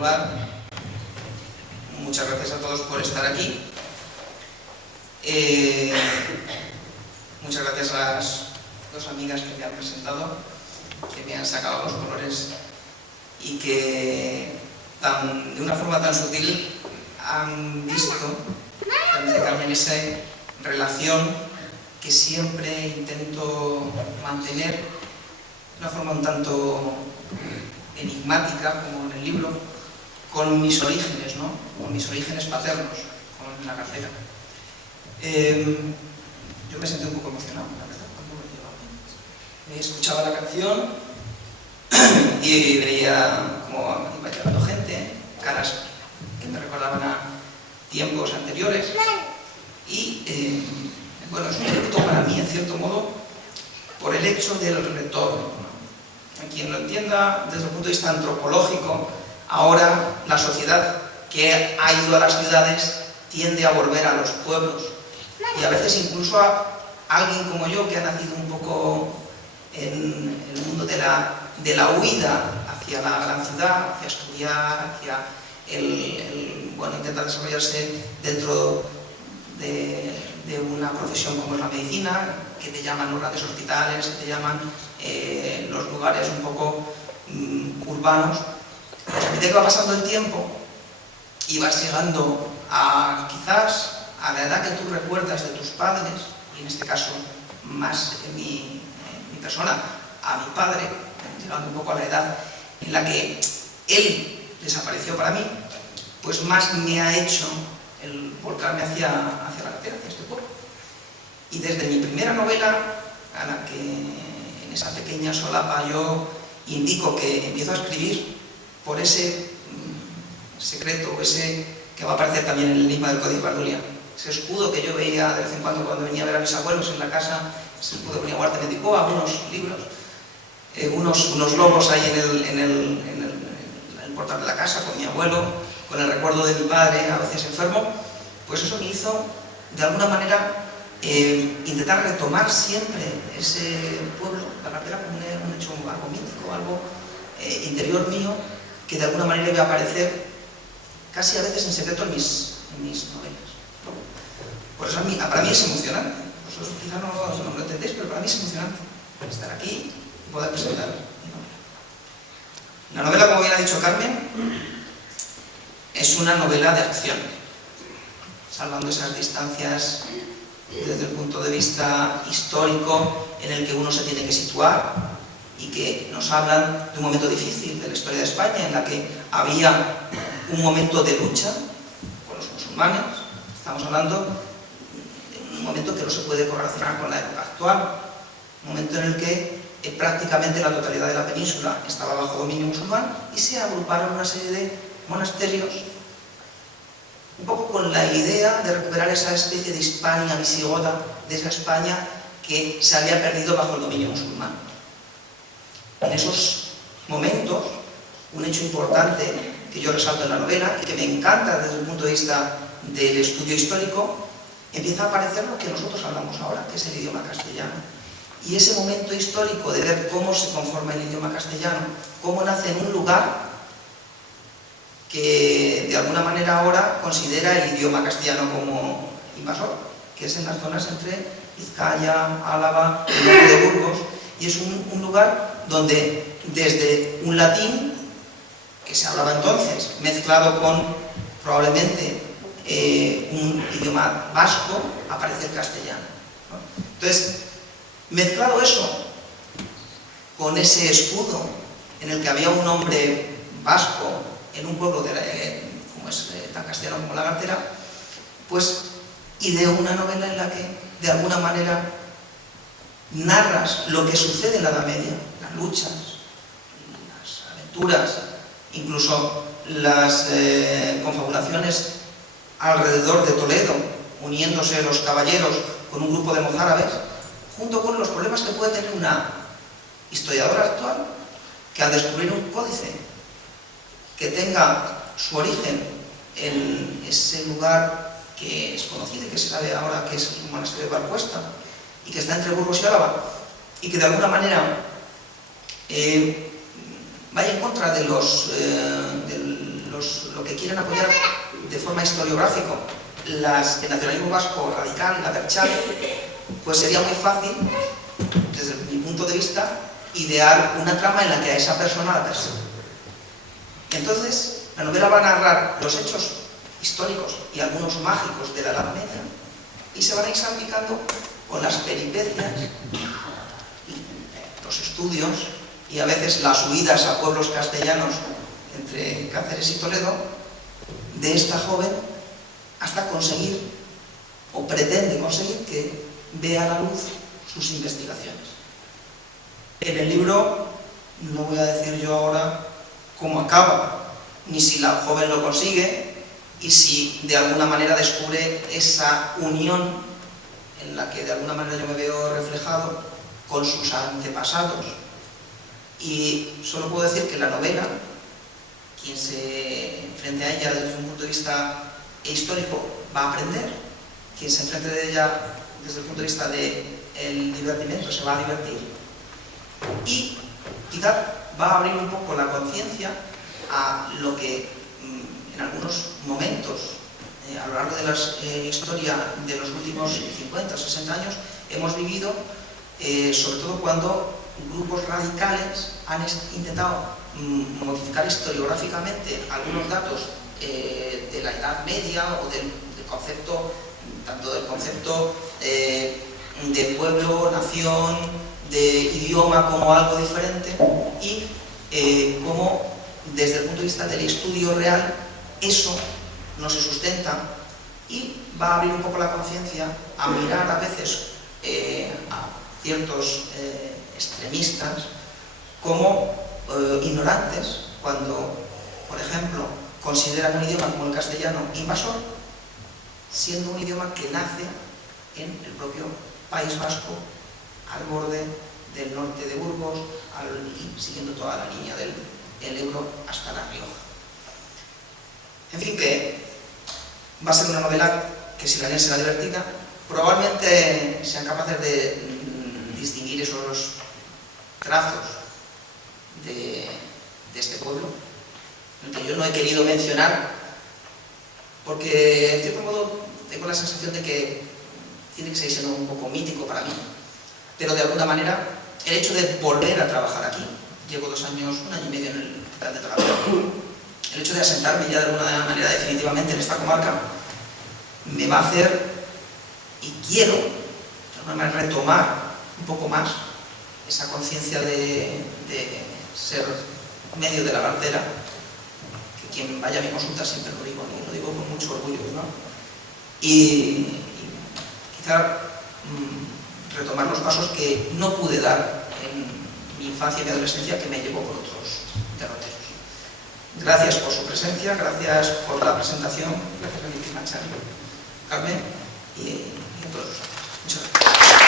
lugar, muchas gracias a todos por estar aquí. Muchas gracias a las dos amigas que me han presentado, que me han sacado los colores y que de una forma tan sutil han visto realmente, Carmen, esa relación que siempre intento mantener de una forma un tanto enigmática, como en el libro, con mis orígenes, ¿no? Con mis orígenes paternos, con la cartera. Yo me sentí un poco emocionado, la verdad, cuando lo llevaba. Escuchaba la canción y veía cómo iba llegando gente, caras que me recordaban a tiempos anteriores. Y bueno, es un tributo para mí, en cierto modo, por el hecho del retorno, ¿no? A quien lo entienda desde el punto de vista antropológico, ahora la sociedad que ha ido a las ciudades tiende a volver a los pueblos. Y a veces incluso a alguien como yo, que ha nacido un poco en el mundo de la huida hacia la gran ciudad, hacia estudiar, hacia bueno, intentar desarrollarse dentro de una profesión como es la medicina, que te llaman los grandes hospitales, que te llaman los lugares un poco urbanos. Pues a medida que va pasando el tiempo y vas llegando a quizás a la edad que tú recuerdas de tus padres, y en este caso más en mi persona, a mi padre, llegando un poco a la edad en la que él desapareció para mí, pues más me ha hecho el volcarme hacia la cartera, hacia este pueblo. Y desde mi primera novela, a la que en esa pequeña solapa yo indico que empiezo a escribir por ese secreto, ese que va a aparecer también en el enigma del Código Bardulia, ese escudo que yo veía de vez en cuando venía a ver a mis abuelos en la casa, ese escudo que venía a guardar, me dedicó a unos libros, unos logos ahí en el portal de la casa, con mi abuelo, con el recuerdo de mi padre, a veces enfermo. Pues eso me hizo, de alguna manera, intentar retomar siempre ese pueblo, la cartera, como un hecho, algo mítico, algo interior mío, que de alguna manera iba a aparecer casi a veces en secreto en mis novelas. Por eso para mí es emocionante. Vosotros quizá no lo entendéis, pero para mí es emocionante estar aquí y poder presentar mi novela. La novela, como bien ha dicho Carmen, es una novela de acción, salvando esas distancias desde el punto de vista histórico en el que uno se tiene que situar y que nos hablan de un momento difícil de la historia de España, en la que había un momento de lucha con los musulmanes. Estamos hablando de un momento que no se puede correlacionar con la época actual, un momento en el que prácticamente la totalidad de la península estaba bajo dominio musulmán y se agruparon una serie de monasterios, un poco con la idea de recuperar esa especie de Hispania visigota, de esa España que se había perdido bajo el dominio musulmán. En esos momentos, un hecho importante que yo resalto en la novela y que me encanta desde el punto de vista del estudio histórico, empieza a aparecer lo que nosotros hablamos ahora, que es el idioma castellano. Y ese momento histórico de ver cómo se conforma el idioma castellano, cómo nace en un lugar que de alguna manera ahora considera el idioma castellano como invasor, que es en las zonas entre Vizcaya, Álava, el norte de Burgos, y es un lugar donde desde un latín, que se hablaba entonces, mezclado con probablemente un idioma vasco, aparece el castellano, ¿no? Entonces, mezclado eso con ese escudo en el que había un hombre vasco en un pueblo como es tan castellano como la Gartera, pues ideó una novela en la que de alguna manera narras lo que sucede en la Edad Media, las luchas, las aventuras, incluso las confabulaciones alrededor de Toledo, uniéndose los caballeros con un grupo de mozárabes, junto con los problemas que puede tener una historiadora actual que al descubrir un códice que tenga su origen en ese lugar que es conocido y que se sabe ahora que es el monasterio de Valcuesta y que está entre Burgos y Álava, y que de alguna manera vaya en contra de los lo que quieren apoyar de forma historiográfica el nacionalismo vasco radical, la Berchale, pues sería muy fácil, desde mi punto de vista, idear una trama en la que a esa persona la persigue. Entonces, la novela va a narrar los hechos históricos y algunos mágicos de la Edad Media y se van a ir salpicando con las peripecias, los estudios y a veces las huidas a pueblos castellanos entre Cáceres y Toledo de esta joven hasta conseguir, o pretende conseguir, que vea a la luz sus investigaciones. En el libro no voy a decir yo ahora cómo acaba, ni si la joven lo consigue y si de alguna manera descubre esa unión en la que de alguna manera yo me veo reflejado con sus antepasados. Y solo puedo decir que la novela, quien se enfrente a ella desde un punto de vista histórico va a aprender, quien se enfrente de ella desde el punto de vista del divertimento se va a divertir y quizá va a abrir un poco la conciencia a lo que en algunos momentos a lo largo de la historia de los últimos 50 o 60 años hemos vivido, sobre todo cuando grupos radicales han intentado modificar historiográficamente algunos datos de la Edad Media o del concepto, tanto del concepto de pueblo, nación, de idioma como algo diferente y como desde el punto de vista del estudio real eso no se sustenta y va a abrir un poco la conciencia a mirar a veces a ciertos extremistas como ignorantes cuando, por ejemplo, consideran un idioma como el castellano invasor, siendo un idioma que nace en el propio País Vasco, al borde del norte de Burgos, y siguiendo toda la línea del Ebro hasta La Rioja. En fin, que va a ser una novela que si la leen será divertida, probablemente sean capaces de distinguir esos trazos de este pueblo, el que yo no he querido mencionar, porque en cierto modo tengo la sensación de que tiene que seguir siendo un poco mítico para mí, pero de alguna manera el hecho de volver a trabajar aquí, llevo 2 años, 1 año y medio en el Hospital de Talavera, el hecho de asentarme ya de alguna manera definitivamente en esta comarca, me va a hacer, y quiero de alguna manera retomar un poco más esa conciencia de ser medio de la bartera, que quien vaya a mi consulta siempre lo digo, y lo digo con mucho orgullo, ¿no? Y quizá retomar los pasos que no pude dar en mi infancia y mi adolescencia, que me llevó por otros derroteros. Gracias por su presencia, gracias por la presentación, gracias a mi prima Carmen y a todos ustedes. Muchas gracias.